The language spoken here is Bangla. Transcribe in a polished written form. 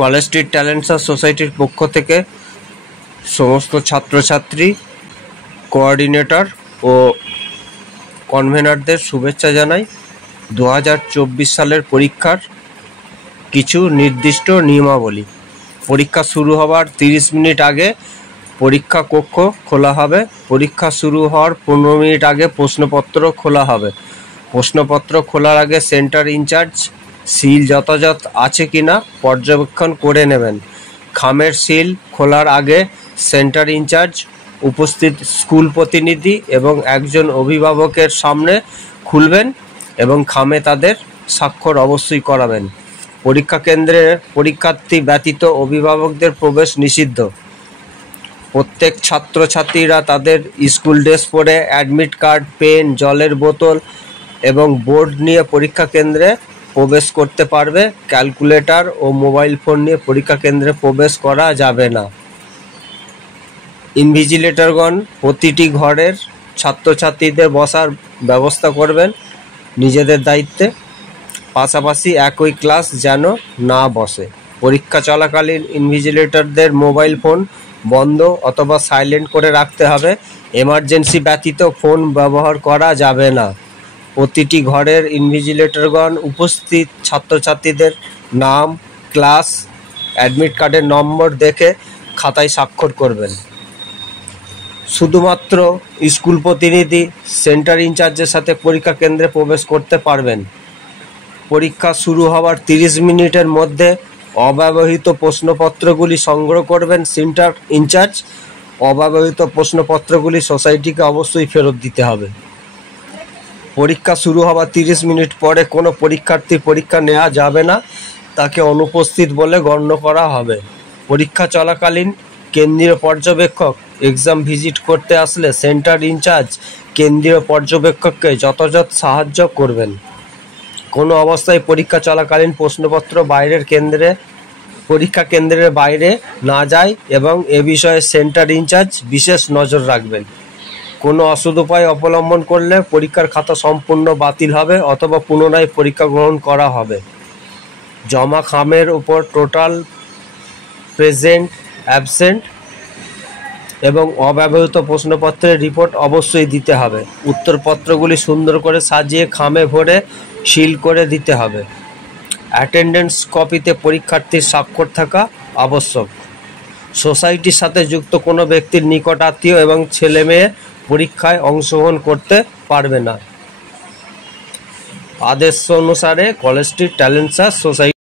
কলেজ স্ট্রিট ট্যালেন্ট সার্চ সোসাইটির পক্ষ থেকে সমস্ত ছাত্রছাত্রী, কোঅর্ডিনেটর ও কনভেনারদের শুভেচ্ছা জানাই। 2024 সালের পরীক্ষার কিছু নির্দিষ্ট নিয়মাবলী। পরীক্ষা শুরু হবার 30 মিনিট আগে পরীক্ষা কক্ষ খোলা হবে। পরীক্ষা শুরু হওয়ার 15 মিনিট আগে প্রশ্নপত্র খোলা হবে। প্রশ্নপত্র খোলার আগে সেন্টার ইনচার্জ সিল যথাযথ আছে কিনা পর্যবেক্ষণ করে নেবেন। খামের সিল খোলার আগে সেন্টার ইনচার্জ উপস্থিত স্কুল প্রতিনিধি এবং একজন অভিভাবকের সামনে খুলবেন এবং খামে তাদের স্বাক্ষর অবশ্যই করাবেন। পরীক্ষা কেন্দ্রে পরীক্ষার্থী ব্যতীত অভিভাবকদের প্রবেশ নিষিদ্ধ। প্রত্যেক ছাত্রছাত্রীরা তাদের স্কুল ড্রেস পরে অ্যাডমিট কার্ড, পেন, জলের বোতল এবং বোর্ড নিয়ে পরীক্ষা কেন্দ্রে প্রবেশ করতে পারবে। ক্যালকুলেটর ও মোবাইল ফোন নিয়ে পরীক্ষা কেন্দ্রে প্রবেশ করা যাবে না। ইনভিজিলেটরগণ প্রতিটি ঘরের ছাত্রছাত্রীদের বসার ব্যবস্থা করবেন নিজেদের দায়িত্বে। পাশাপাশি একই ক্লাস যেন না বসে। পরীক্ষা চলাকালীন ইনভিজিলেটরদের মোবাইল ফোন বন্ধ অথবা সাইলেন্ট করে রাখতে হবে। এমার্জেন্সি ব্যতীত ফোন ব্যবহার করা যাবে না। প্রতিটি ঘরের ইনভিজিলেটরগণ উপস্থিত ছাত্রছাত্রীদের নাম, ক্লাস, অ্যাডমিট কার্ডের নম্বর দেখে খাতায় স্বাক্ষর করবেন। শুধুমাত্র স্কুল প্রতিনিধি সেন্টার ইনচার্জের সাথে পরীক্ষা কেন্দ্রে প্রবেশ করতে পারবেন। পরীক্ষা শুরু হওয়ার 30 মিনিটের মধ্যে অব্যবহৃত প্রশ্নপত্রগুলি সংগ্রহ করবেন সেন্টার ইনচার্জ। অব্যবহৃত প্রশ্নপত্রগুলি সোসাইটিকে অবশ্যই ফেরত দিতে হবে। পরীক্ষা শুরু হওয়ার 30 মিনিট পরে কোনো পরীক্ষার্থীর পরীক্ষা নেওয়া যাবে না, তাকে অনুপস্থিত বলে গণ্য করা হবে। পরীক্ষা চলাকালীন কেন্দ্রীয় পর্যবেক্ষক এক্সাম ভিজিট করতে আসলে সেন্টার ইনচার্জ কেন্দ্রীয় পর্যবেক্ষককে যথাযথ সাহায্য করবেন। কোনো অবস্থায় পরীক্ষা চলাকালীন প্রশ্নপত্র পরীক্ষা কেন্দ্রের বাইরে না যায় এবং এ বিষয়ে সেন্টার ইনচার্জ বিশেষ নজর রাখবেন। কোনো অসদুপায় অবলম্বন করলে পরীক্ষার খাতা সম্পূর্ণ বাতিল হবে অথবা পুনরায় পরীক্ষা গ্রহণ করা হবে। জমা খামের উপর টোটাল, প্রেজেন্ট, অ্যাবসেন্ট এবং অব্যবহৃত প্রশ্নপত্রের রিপোর্ট অবশ্যই দিতে হবে। উত্তরপত্রগুলি সুন্দর করে সাজিয়ে খামে ভরে সিল করে দিতে হবে। অ্যাটেন্ডেন্স কপিতে পরীক্ষার্থীর স্বাক্ষর থাকা আবশ্যক। সোসাইটির সাথে যুক্ত কোনো ব্যক্তির নিকট আত্মীয় এবং ছেলেমেয়ে পরীক্ষায় অংশগ্রহণ করতে পারবে না। আদেশ অনুসারে college street talent search society